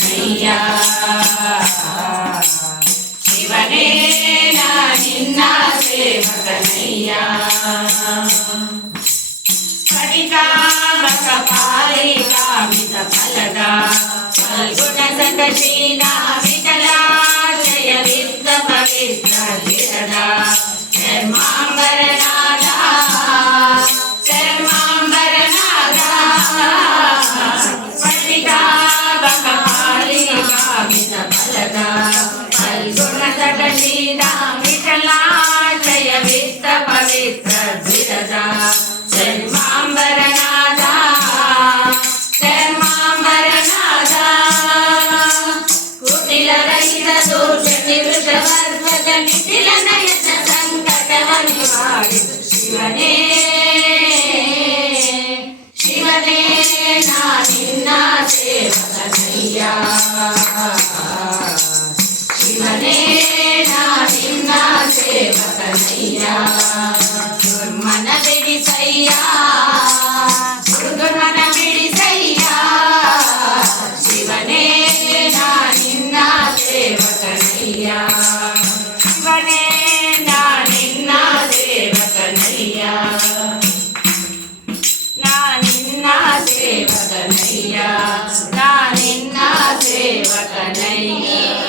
ಸೇವಕನಯ್ಯ ಶಿವನೇ ನಾ ನಿನ್ನ ಸೇವಕನಯ್ಯ ಸ್ಫಟಿಕಾಮಕ ಪಾಲಿಕಾಮಿತ ಫಲದ ಫಲ್ಗುಣ ಸತಶೀಲ ವಿಠಲಾಶಯ ವಿದ್ದ ಪವಿತ್ರ ಗಿರದ ಚರ್ಮಾಂಬರನಾದ ಸ್ಫಟಿಕಾಮಕ ಪಾಲಿಕಾಮಿತ ಫಲದ ಫಲ್ಗುಣ ಸತಶೀಲ ವಿಠಲಾಶಯ ವಿದ್ದ ಪವಿತ್ರ ಗಿರದ ಚರ್ಮಾಂಬರನಾದ ಚರ್ಮಾಂಬರನಾದ ಕುಟಿಲ ರಹಿತ ದೋಷ ನಿವೃಷವರ್ಧಕ ನಿಖಿಲ ನಯನ ಸಂಕಟವನ್ನು ಮಾಡಿದ ಶಿವನೇ ಶಿವನೇ ನಾ ನಿನ್ನ ಸೇವಕನಯ್ಯ ಶಿವನೇ ನಾ ನಿನ್ನ ಸೇವಕನಯ್ಯ ದುರ್ಮನ ಬಿಡಿಸಯ್ಯ ದುರ್ಮನ ಬಿಡಿಸಯ್ಯ ಶಿವನೇ ನಾ ನಿನ್ನ ಸೇವಕನಯ್ಯ ಶಿವನೇ ನಾ ನಿನ್ನ ಸೇವಕನಯ್ಯ ನಾ ನಿನ್ನ ಸೇವಕನಯ್ಯ ನಾ ನಿನ್ನ ಸೇವಕನಯ್ಯ